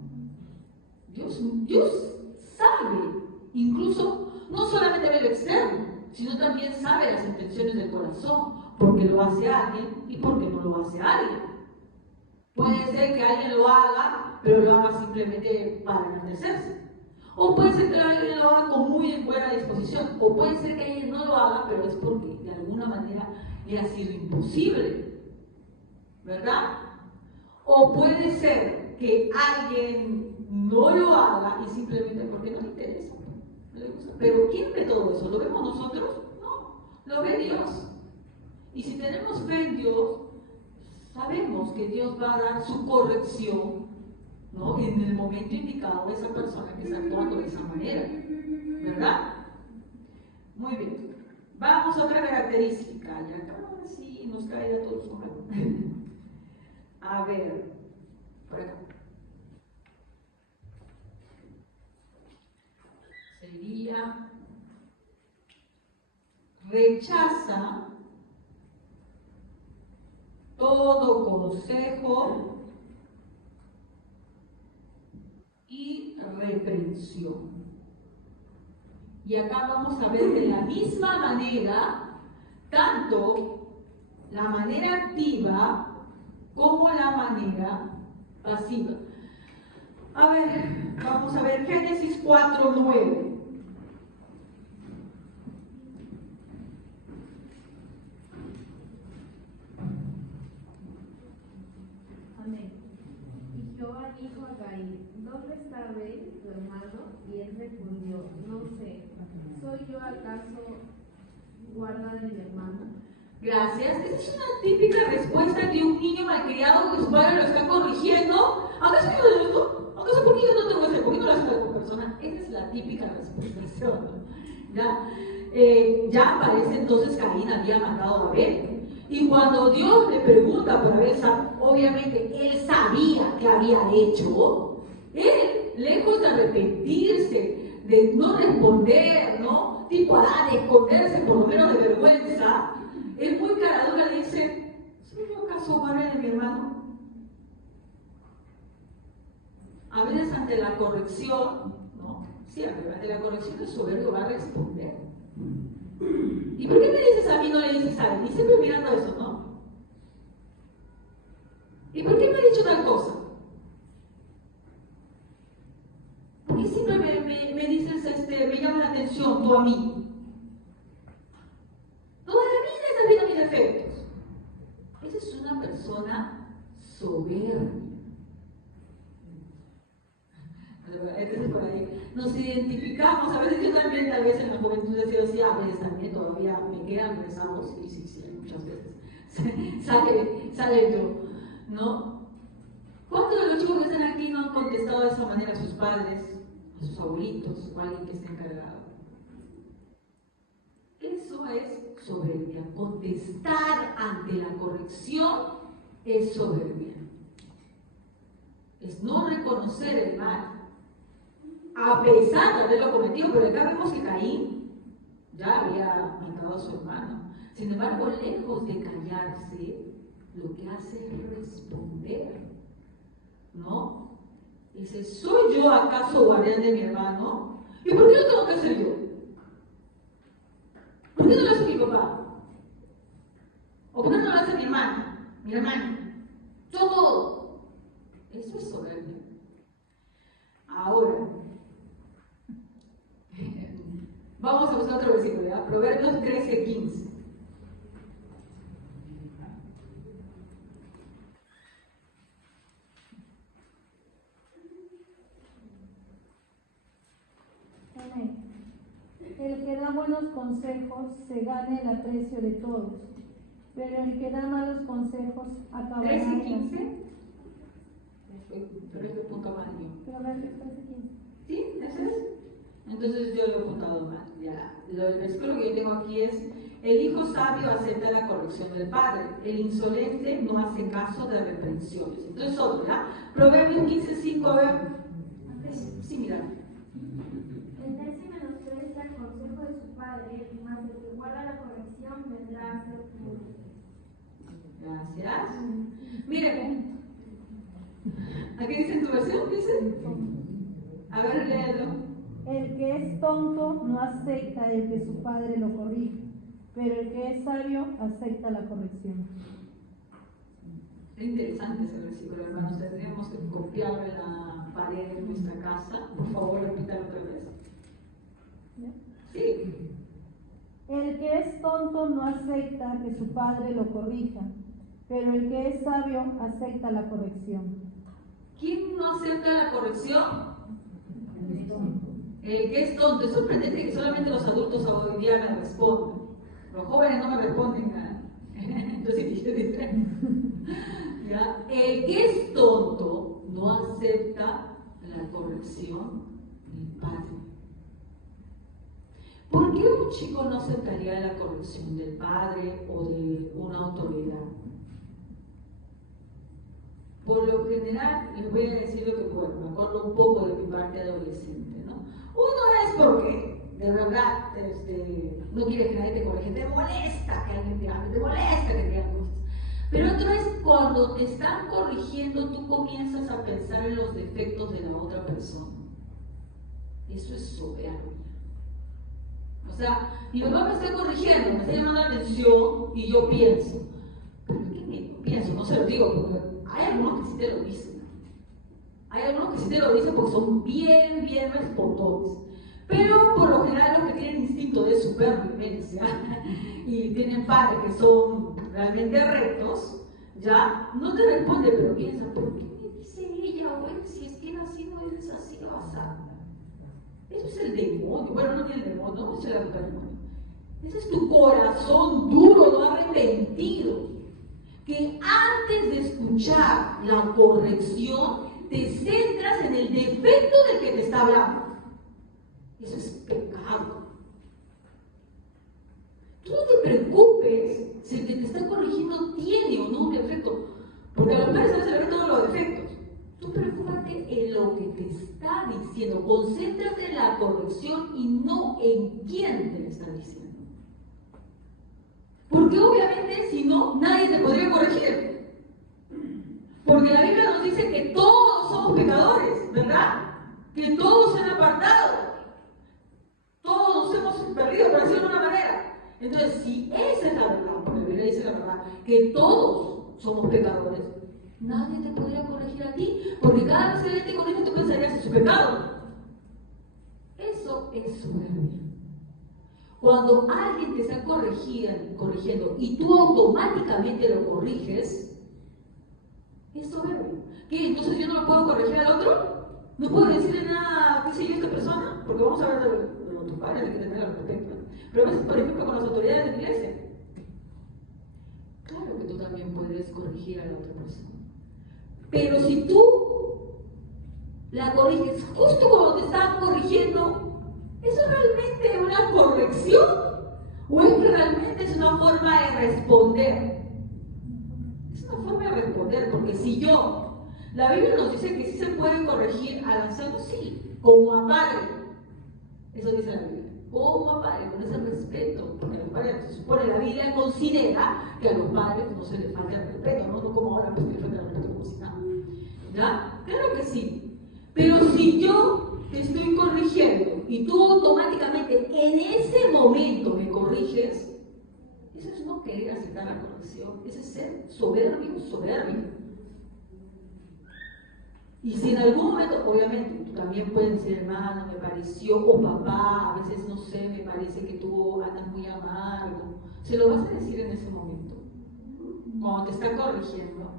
Dios sabe, incluso, no solamente ve lo externo, sino también sabe las intenciones del corazón. Porque lo hace alguien y porque no lo hace alguien. Puede ser que alguien lo haga, pero lo haga simplemente para enaltecerse. O puede ser que alguien lo haga con muy buena disposición. O puede ser que alguien no lo haga, pero es porque de alguna manera le ha sido imposible. ¿Verdad? O puede ser que alguien no lo haga y simplemente porque no le interesa. No le gusta. Pero ¿quién ve todo eso? ¿Lo vemos nosotros? No, lo ve Dios. Y si tenemos fe en Dios, sabemos que Dios va a dar su corrección, ¿no? En el momento indicado a esa persona que está actuando de esa manera, ¿verdad? Muy bien. Vamos a otra característica. Y acá sí nos cae a todos como a ver, por acá. Sería rechaza todo consejo y reprensión. Y acá vamos a ver de la misma manera, tanto la manera activa como la manera pasiva. A ver, vamos a ver Génesis 4:9. Amén. Y Jehová dijo a Caín, ¿dónde está Abel, tu hermano? Y él respondió, no sé, ¿soy yo acaso guarda de mi hermano? Gracias. Esa es una típica respuesta de un niño malcriado que su padre lo está corrigiendo. ¿Acaso yo de esto? ¿Acaso por qué yo no tengo ese? ¿Por qué no lo hace la persona? Esa es la típica respuesta, ¿no? Ya parece entonces Caín había matado a Abel. Y cuando Dios le pregunta por Abel, obviamente él sabía que había hecho. Él, lejos de arrepentirse, de no responder, ¿no? Tipo Adán, de esconderse por lo menos de vergüenza, él muy caradura le dice, ¿soy yo acaso guardia de mi hermano? A veces ante la corrección, ¿no? Sí, ante la corrección el soberbio va a responder. ¿Y por qué me dices a mí, no le dices a él? Y siempre mirando eso, ¿no? ¿Y por qué me ha dicho tal cosa? ¿Por qué siempre me dices, me llama la atención tú a mí? Toda la vida estás viendo mis defectos. Esa es una persona soberbia. Entonces por ahí nos identificamos, a veces yo también, tal vez en la juventud he sido así, a veces también todavía me quedan rezagos, y sí, muchas veces sale yo, ¿no? ¿Cuántos de los chicos que están aquí no han contestado de esa manera a sus padres, a sus abuelitos o a alguien que esté encargado? Eso es soberbia. Contestar ante la corrección es soberbia. Es no reconocer el mal, a pesar de haberlo cometido. Pero acá vemos que Caín ya había matado a su hermano. Sin embargo, lejos de callarse, lo que hace es responder. ¿no? Dice, ¿soy yo acaso guardián de mi hermano? ¿Y por qué lo tengo que hacer yo? ¿Por qué no lo hace mi papá? ¿O por qué no lo hace mi hermana? Mi hermana. Yo todo. Eso es soberbia. Ahora, vamos a buscar otro versículo, ¿verdad? Proverbios 13:15. Amén. El que da buenos consejos se gana el aprecio de todos, pero el que da malos consejos acabará 13:15. Pero es el punto amarillo. Proverbios 13:15. ¿Sí? ¿Eso es? Entonces yo lo he apuntado mal. Ya. El versículo que yo tengo aquí es: el hijo sabio acepta la corrección del padre, el insolente no hace caso de reprensiones. Entonces otro, ¿verdad? Proverbios 15:5, a ver. Es similar. El necio menosprecia el consejo de su padre, mas el que guarda la corrección vendrá a ser puro. Gracias. Miren, ¿aquí dice en tu versión? Dice. A ver, léelo. El que es tonto no acepta el que su padre lo corrige, pero el que es sabio acepta la corrección. Es interesante ese versículo, hermanos. Tendríamos que copiarlo en la pared de nuestra casa. Por favor, repítalo otra vez. Sí. El que es tonto no acepta que su padre lo corrija, pero el que es sabio acepta la corrección. ¿Quién no acepta la corrección? El que es tonto. Es sorprendente que solamente los adultos hoy día me respondan. Los jóvenes no me responden nada. Entonces, ¿qué dice? ¿Ya? El que es tonto no acepta la corrección del padre. ¿Por qué un chico no aceptaría la corrección del padre o de una autoridad? Por lo general, les voy a decir lo que puedo, me acuerdo un poco de mi parte adolescente, ¿no? Uno es porque, de verdad, no quieres que nadie te corrija, te molesta que alguien te hable, te molesta que te digan cosas. Pero otro es cuando te están corrigiendo, tú comienzas a pensar en los defectos de la otra persona. Eso es soberbia. O sea, mi papá me está corrigiendo, me está llamando la atención y yo pienso, ¿pero qué pienso? No se lo digo porque hay algunos que sí te lo dicen. Hay algunos que sí te lo dicen porque son bien respondones. Pero por lo general los que tienen instinto de supervivencia y tienen padres que son realmente rectos, ya no te responden, pero piensan, ¿por qué me dice ella o él si es que él así no es así o así? Eso es el demonio. Bueno, no tiene el demonio, no es el demonio. Ese es tu corazón duro, no arrepentido, que antes de escuchar la corrección te centras en el defecto del que te está hablando. Eso es pecado. Tú no te preocupes si el que te está corrigiendo tiene o no un defecto, porque a los padres se les ven todos los defectos. Tú preocúpate en lo que te está diciendo, concéntrate en la corrección y no en quién te lo está diciendo. Porque obviamente si no, nadie te podría corregir. Porque la Biblia nos dice que todos somos pecadores, ¿verdad? Que todos se han apartado. Todos nos hemos perdido, por decirlo de una manera. Entonces, si esa es la verdad, porque la Biblia dice la verdad, que todos somos pecadores, nadie te podría corregir a ti, porque cada vez que alguien te corrige, tú pensarías en su pecado. Eso es soberbia. Cuando alguien te está corrigiendo y tú automáticamente lo corriges, es soberbio. ¿Qué? Entonces yo no lo puedo corregir al otro, no puedo decirle nada, qué sé yo, a esta persona, porque vamos a hablar de tus padres, de que tengan al respecto. Pero a veces, por ejemplo, con las autoridades de la iglesia, claro que tú también puedes corregir a la otra persona. Pero si tú la corriges justo cuando te están corrigiendo, ¿eso es realmente una corrección? ¿O es que realmente es una forma de responder? Es una forma de responder, porque si la Biblia nos dice que sí se puede corregir al anciano, sí, como a padre. Eso dice la Biblia. Como a padre, con ese respeto, porque a los padres, se supone, la Biblia considera que a los padres no se les falta el respeto, no como ahora pues, que le falta el respeto como si nada. ¿Ya? Claro que sí. Pero si yo te estoy corrigiendo y tú automáticamente en ese momento me corriges, eso es no querer aceptar la corrección, eso es ser soberbio, soberbio. Y si en algún momento, obviamente, tú también puedes decir, hermano, me pareció, o papá, a veces no sé, me parece que tú andas muy amargo. Se lo vas a decir en ese momento, cuando te está corrigiendo.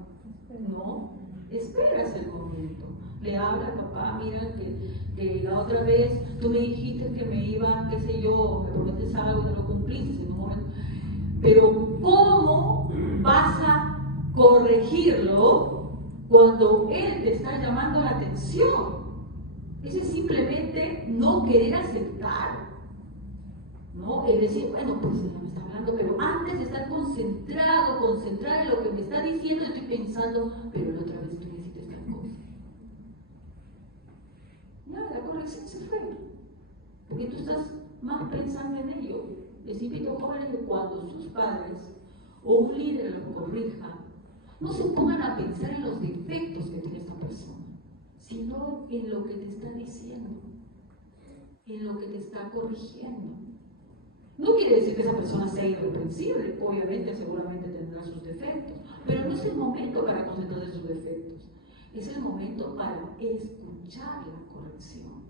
No, esperas el momento. Le hablas, papá, mira que la otra vez tú me dijiste que me iba, qué sé yo, me prometes algo y no lo cumpliste en un momento. Pero ¿cómo vas a corregirlo cuando él te está llamando la atención? Eso es simplemente no querer aceptar, ¿no? Es decir, bueno, pues él no me está hablando, pero antes de estar concentrado en lo que me está diciendo, estoy pensando, pero la otra vez tú me hiciste esta cosa. Ya, la corrección se fue, porque tú estás más pensando en ello. Les invito a jóvenes que cuando sus padres o un líder los corrija, no se pongan a pensar en los defectos que tiene esta persona, sino en lo que te está diciendo, en lo que te está corrigiendo. No quiere decir que esa persona sea irreprensible, obviamente seguramente tendrá sus defectos, pero no es el momento para concentrarse en sus defectos, es el momento para escuchar la corrección.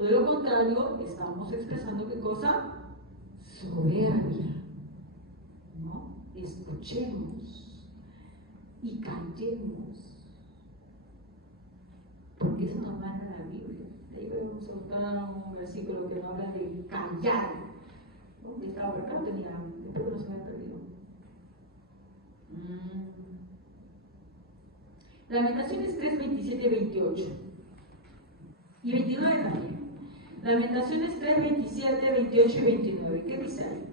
De lo contrario, estamos expresando ¿qué cosa? Soberbia. ¿No? Escuchemos y callemos. Porque eso nos manda la Biblia. Ahí vamos a buscar un versículo que nos habla de callar. ¿Dónde estaba? Acá lo tenía, después no se me ha perdido. Lamentaciones 3, 27 y 28. Y 29 también. Lamentaciones 3, 27, 28 y 29. ¿Qué dice ahí?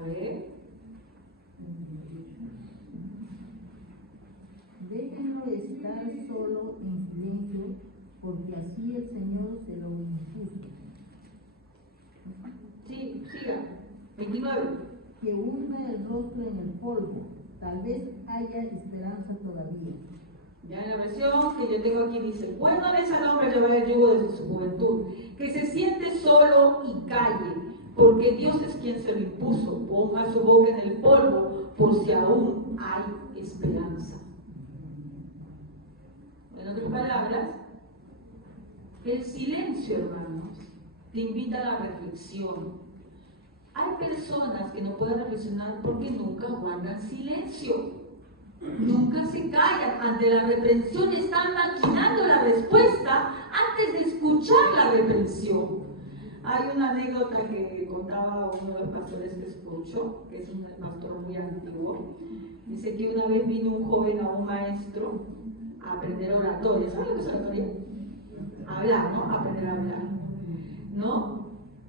A ver. Déjenlo estar solo en silencio, porque así el Señor se lo impuso. Sí, siga. 29. Que hunda el rostro en el polvo, tal vez haya esperanza todavía. Ya en la versión que yo tengo aquí dice, bueno es al hombre llevar el yugo desde su juventud, que se siente solo y calle, porque Dios es quien se lo impuso, ponga su boca en el polvo, por si aún hay esperanza. En otras palabras, el silencio, hermanos, te invita a la reflexión. Hay personas que no pueden reflexionar porque nunca guardan silencio. Nunca se callan, ante la reprensión están maquinando la respuesta antes de escuchar la reprensión. Hay una anécdota que contaba uno de los pastores que escucho, que es un pastor muy antiguo. Dice que una vez vino un joven a un maestro a aprender oratoria. ¿Saben lo que es oratoria? Hablar, ¿no? Aprender a hablar, ¿no?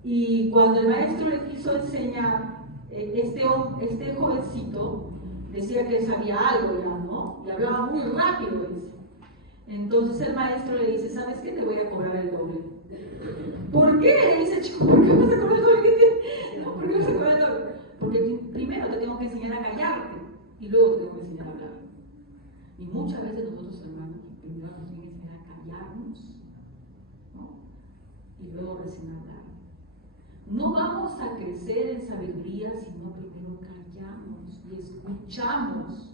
Y cuando el maestro le quiso enseñar, este jovencito decía que sabía algo ya, ¿no? Y hablaba muy rápido, dice. Entonces el maestro le dice, ¿sabes qué? Te voy a cobrar el doble. ¿Por qué? Le dice el chico, ¿por qué vas a cobrar el doble? ¿No? ¿Por qué vas a cobrar el doble? Porque primero te tengo que enseñar a callarte y luego te tengo que enseñar a hablar. Y muchas veces nosotros, hermanos, primero nos tienen que enseñar a callarnos, ¿no? Y luego recién hablar. No vamos a crecer en sabiduría si no primero callamos y escuchamos.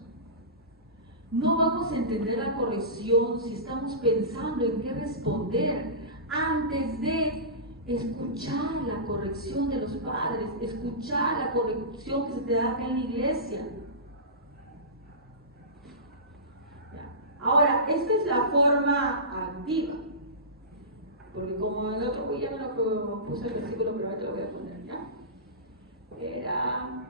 No vamos a entender la corrección si estamos pensando en qué responder antes de escuchar la corrección de los padres, escuchar la corrección que se te da acá en la iglesia. Ahora, esta es la forma activa, porque como el otro ya no lo puse el versículo, pero ahora te lo voy a poner, ¿ya? Era,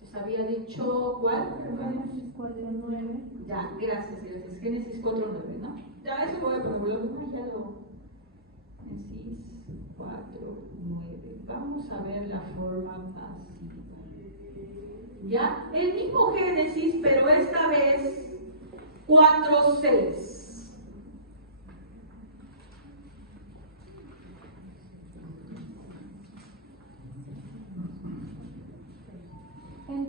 les había dicho, ¿cuál? Génesis 4:9. Ya, gracias. Génesis 4:9, ¿no? Ya, eso voy a ponerlo, ya lo. Génesis 4:9. Vamos a ver la forma pasiva. ¿Ya? El mismo Génesis, pero esta vez 4:6.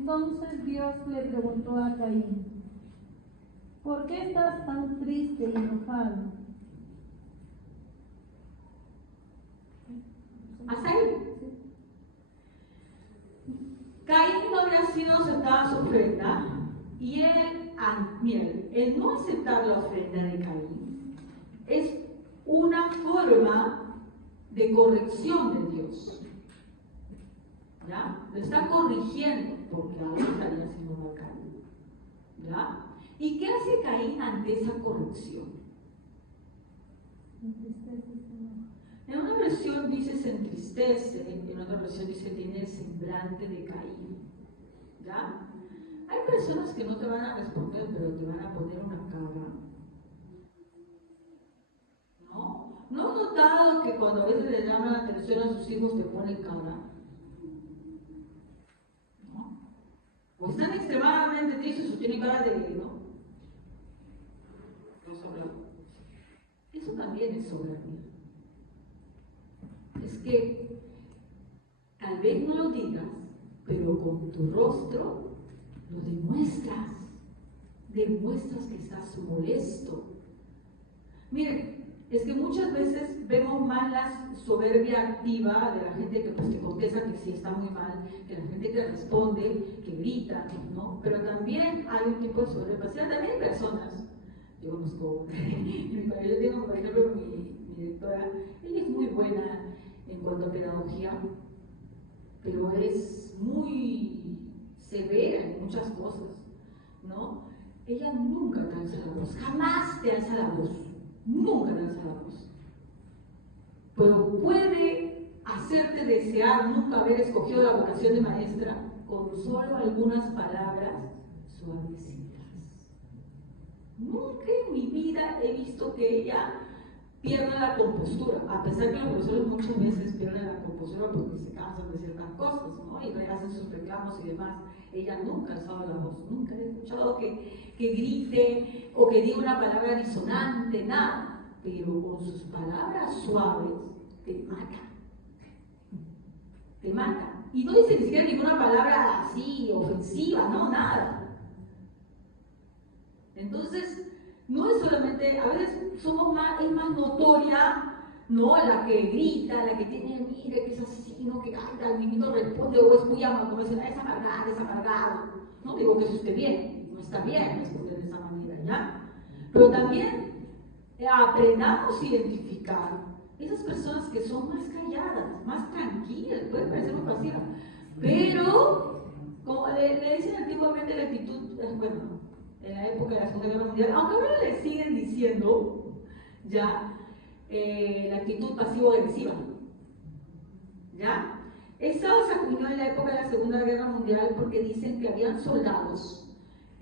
Entonces Dios le preguntó a Caín: ¿por qué estás tan triste y enojado? Hasta ahí. Caín no había sido aceptada su ofrenda y el no aceptar la ofrenda de Caín es una forma de corrección de Dios. ¿Ya? Lo está corrigiendo porque algo estaría haciendo mal Caín. ¿Ya? ¿Y qué hace Caín ante esa corrección? En una versión dice se entristece, en otra versión dice tiene el semblante de Caín. ¿Ya? Hay personas que no te van a responder, pero te van a poner una cara. ¿No? ¿No han notado que cuando a veces le llaman la atención a sus hijos te ponen cara? ¿No? O están extremadamente tristes o tienen cara de ¿no? Eso también es soberbia. Es que tal vez no lo digas, pero con tu rostro lo demuestras que estás molesto. Miren, es que muchas veces vemos más la soberbia activa de la gente que pues te contesta que sí está muy mal, que la gente que responde, que grita, ¿no? Pero también hay un tipo de soberbia, también hay personas. Yo conozco, yo tengo por ejemplo mi directora, ella es muy buena en cuanto a pedagogía, pero es muy severa en muchas cosas, ¿no? Ella nunca te alza la voz, jamás te alza la voz, nunca te alza la voz. Pero puede hacerte desear nunca haber escogido la vocación de maestra con solo algunas palabras suavecitas. Nunca en mi vida he visto que ella pierda la compostura, a pesar que los profesores muchas veces pierden la compostura porque se cansan de ciertas cosas, ¿no? Y hacen sus reclamos y demás. Ella nunca ha alzado la voz, nunca he escuchado que grite o que diga una palabra disonante, nada, pero con sus palabras suaves te mata. Te mata. Y no dice ni siquiera ninguna palabra así ofensiva, no, nada. Entonces, no es solamente, a veces es más notoria, ¿no? La que grita, la que tiene, mire, que es así, ¿no? Que al niñito responde o es muy amable, como dicen, es amargado. No digo que eso esté bien, no está bien responder de esa manera, ¿ya? Pero también aprendamos a identificar esas personas que son más calladas, más tranquilas, puede parecer muy pasiva, pero, como le dicen antiguamente la actitud, bueno, en la época de la Segunda Guerra Mundial, aunque ahora le siguen diciendo ya la actitud pasivo-agresiva, ¿ya? Esa se acuñó en la época de la Segunda Guerra Mundial porque dicen que habían soldados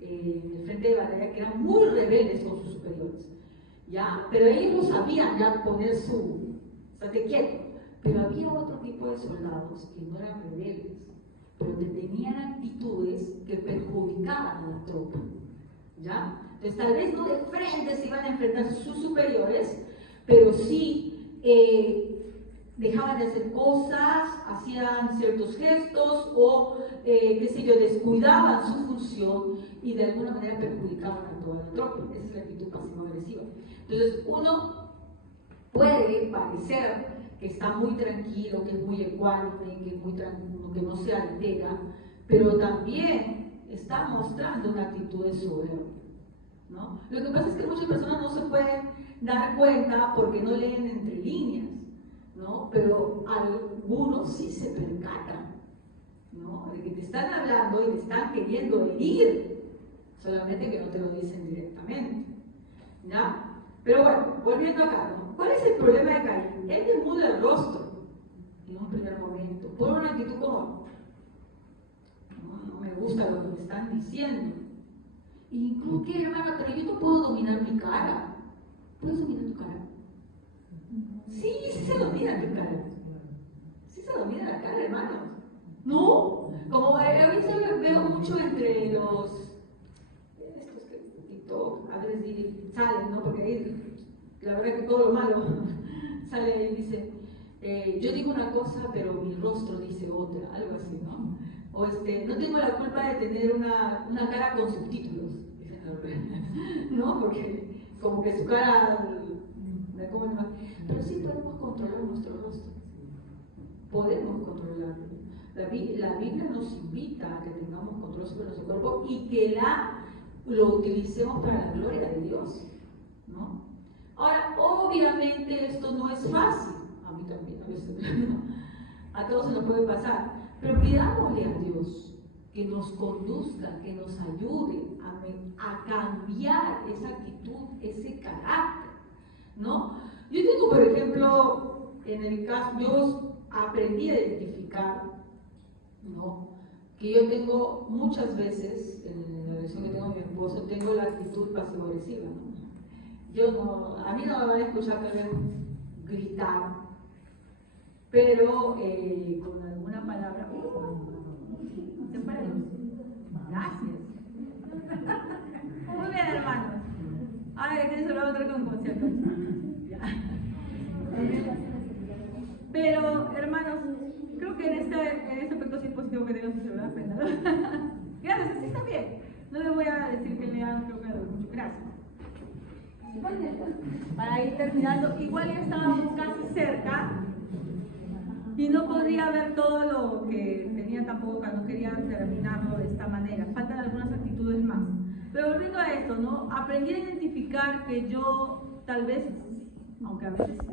en el frente de batalla que eran muy rebeldes con sus superiores, ¿ya? Pero ellos no sabían ya poner estate quieto, pero había otro tipo de soldados que no eran rebeldes, pero que tenían actitudes que perjudicaban a la tropa. ¿Ya? Entonces tal vez no de frente se iban a enfrentar a sus superiores, pero sí dejaban de hacer cosas, hacían ciertos gestos o, qué sé yo, descuidaban su función y de alguna manera perjudicaban a toda la tropa. Esa es la actitud pasivo-agresiva. Entonces uno puede parecer que está muy tranquilo, que es muy ecuánime, que es muy tranquilo, que no se altera, pero también está mostrando una actitud de soberbia, ¿no? Lo que pasa es que muchas personas no se pueden dar cuenta porque no leen entre líneas, ¿no? Pero algunos sí se percatan, ¿no? De que te están hablando y te están queriendo herir, solamente que no te lo dicen directamente, ¿ya? Pero bueno, volviendo acá, ¿no? ¿Cuál es el problema de Caín? Él desmuda el rostro en un primer momento, pone una actitud como no me gusta lo que me están diciendo. Y ¿cómo que, hermano? Pero yo no puedo dominar mi cara. ¿Puedes dominar tu cara? Sí se domina tu cara. Sí se domina la cara, hermanos. ¿No? Como a veces veo mucho entre estos que TikTok, a veces salen, ¿no? Porque ahí, la verdad que todo lo malo sale y dice, yo digo una cosa, pero mi rostro dice otra, algo así, ¿no? O no tengo la culpa de tener una cara con subtítulos, ¿no? Porque como que su cara, pero sí podemos controlar nuestro rostro, podemos controlarlo. La Biblia nos invita a que tengamos control sobre nuestro cuerpo y que lo utilicemos para la gloria de Dios, ¿no? Ahora, obviamente esto no es fácil, a mí también a veces, a todos se nos puede pasar, pero pidámosle a Dios que nos conduzca, que nos ayude a cambiar esa actitud, ese carácter, ¿no? Yo tengo, por ejemplo, en el caso, yo aprendí a identificar, ¿no? Que yo tengo muchas veces, en la relación que tengo con mi esposo, tengo la actitud pasivo-agresiva, ¿no? A mí no me van a escuchar tal vez gritar, pero con alguna palabra, gracias. Muy bien, hermanos. Ahora que se lo voy a otra con concierto. Pero, hermanos, creo que en este aspecto sí es positivo que tengan su celular prendido. Gracias, así está bien. No les voy a decir que lean, creo que mucho. Gracias. Para ir terminando, igual ya estábamos casi cerca y no podría ver todo lo que tenía tampoco, no quería terminarlo de esta manera. Faltan algunas actitudes más. Pero volviendo a esto, ¿no? Aprendí a identificar que yo tal vez, aunque a veces